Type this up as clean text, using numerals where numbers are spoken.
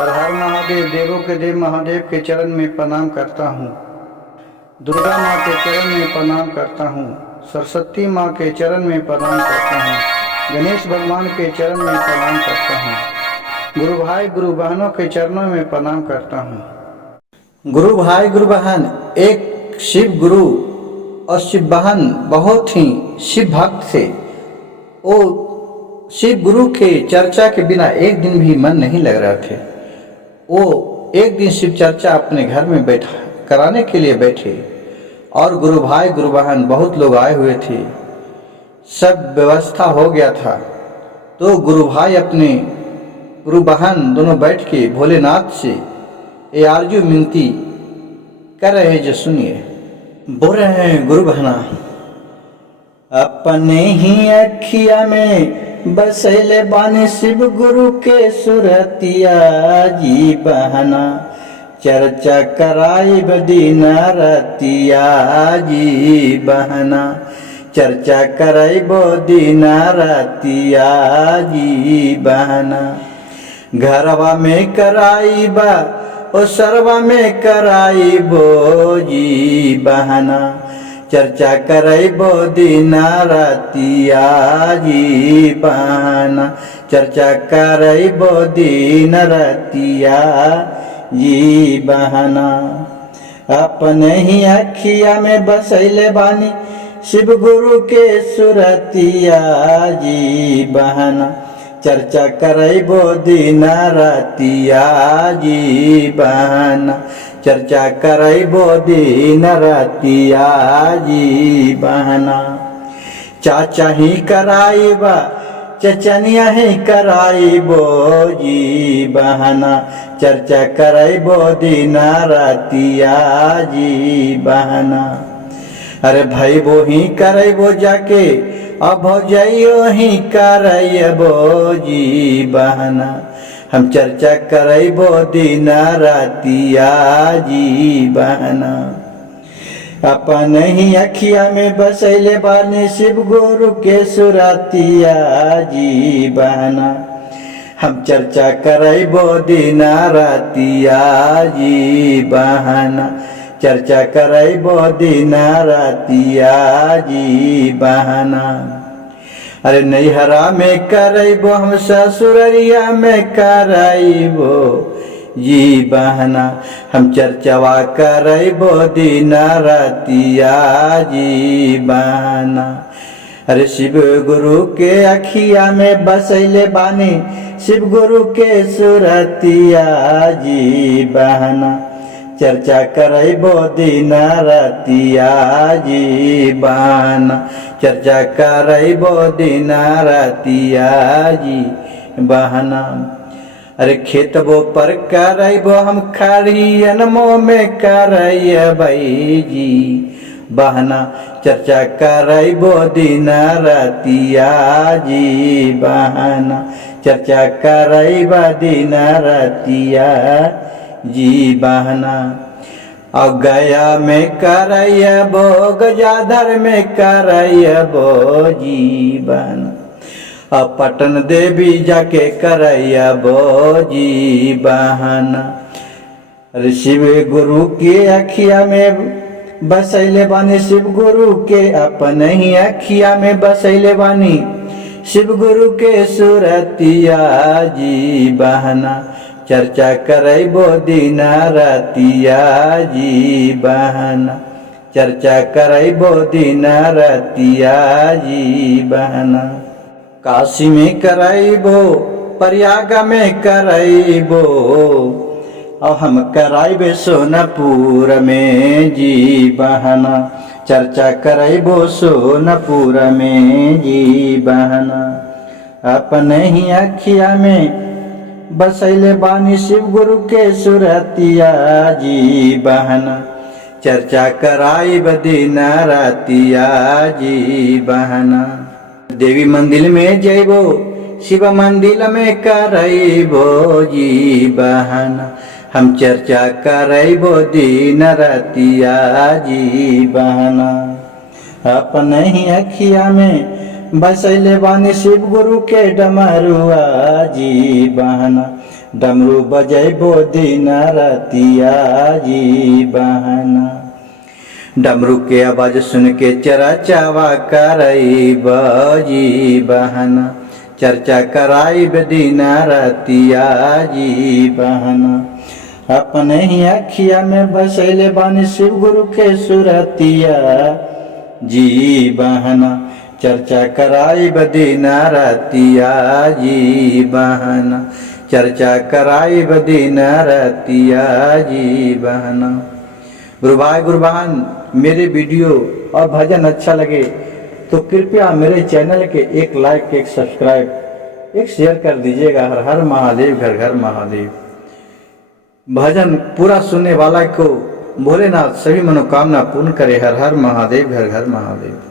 हर हर महादेव, देवों के देव महादेव के चरण में प्रणाम करता हूँ। दुर्गा माँ के चरण में प्रणाम करता हूँ। सरस्वती माँ के चरण में प्रणाम करता हूँ। गणेश भगवान के चरण में प्रणाम करता हूँ। गुरु भाई गुरु बहनों के चरणों में प्रणाम करता हूँ। गुरु भाई गुरु बहन, एक शिव गुरु और शिव बहन बहुत ही शिव भक्त थे। वो शिव गुरु के चर्चा के बिना एक दिन भी मन नहीं लग रहा थे। वो एक दिन शिव चर्चा अपने घर में बैठा कराने के लिए बैठे और गुरु भाई गुरु बहन बहुत लोग आए हुए थे। सब व्यवस्था हो गया था तो गुरु भाई अपने गुरु बहन दोनों बैठ के भोलेनाथ से ये आरजू मिनती कर रहे हैं, जो सुनिए। बोल रहे हैं गुरु बहना, अपने ही अखिया में बसैले बानी शिव गुरु के सुरतिया जी बहना, चर्चा कराई दिन रतिया जी बहना, चर्चा कराइबो दिन रतिया जी बहना। घरवा में कराइबा ओ सरवा में कराइबो जी बहना, चर्चा करैबो दिन रतिया जी बहना, चर्चा करैबो दिन रतिया जी बहना। अपने ही अखिया में बसैले बानी शिव गुरु के सुरतिया जी बहना, चर्चा करैबो दिन रतिया जी बहना, चर्चा करैबो दिन रतिया जी बहना। चाचा ही कराइबा चचनिया ही कराइबो जी बहना, चर्चा करैबो दिन रतिया जी बहना। अरे भाई वो ही करैबो जाके अब जाइयो ही करैबो जी बहना, हम चर्चा करैबो दिन रतिया जी बहना। अपन ही अखिया में बसैले बानी शिव गुरु के सुरतिया जी बहना, हम चर्चा करैबो दिन रतिया जी बहना, चर्चा करैबो दिन रतिया जी बहना। अरे नैहरा में करैबो हम ससुररिया में करैबो जी बहना, हम चर्चवा करैबो दिन रतिया जी बहना। अरे शिव गुरु के अखिया में बसैले बानी शिव गुरु के सुरतिया जी बहना, चर्चा करैबो दिन रतिया जी बहना, चर्चा करैबो दिन रतिया जी बहना। अरे खेतबो पर करैबो हम खरियन में करैबै जी बहना, चर्चा करैबो दिन रतिया जी बहना, चर्चा करैबो दिन रतिया जी बहना। और गया में करैबो गजाधर में करैबो जी बहना, और पटन देवी जाके करैबो जी बहना। अरे शिव गुरु के अखिया में बसैले बानी शिव गुरु के, अपने ही अखिया में बसैले बानी शिव गुरु के सुरतिया जी बहना, चर्चा करैबो दिन रतिया जी बहना, चर्चा करैबो दिन रतिया जी बहना। काशी में करैबो प्रयाग में करैबो, और हम कराइबे सोनपुर में जी बहना, चर्चा करैबो सोनपुर में जी बहना। अपने ही अखिया में बसैले बानी शिव गुरु के सुरतिया जी बहना, चर्चा कराइब दिन रतिया जी बहना। देवी मंदिर में जइबो शिव मंदिर में करैबो जी बहना, हम चर्चा करैबो दिन रतिया जी बहना। अपने ही अखिया में बसैले बानी शिव गुरु के डमरुआ जी बहना, डमरू बजैबो दिन रतिया जी बहना। डमरू के आवाज सुन के चर्चावा करैब जी बहना, चर्चा कराइब दिन रतिया जी बहना। अपने ही अखिया में बसैले बानी शिव गुरु के सुरतिया जी बहना, चर्चा कराइब दिन रतिया जी बहना, चर्चा कराइब दिन रतिया जी बहना। गुरु भाई गुरु बहन, मेरे वीडियो और भजन अच्छा लगे तो कृपया मेरे चैनल के एक लाइक, एक सब्सक्राइब, एक शेयर कर दीजिएगा। हर हर महादेव, घर घर महादेव। भजन पूरा सुनने वाला को भोलेनाथ सभी मनोकामना पूर्ण करे। हर हर महादेव, घर घर महादेव।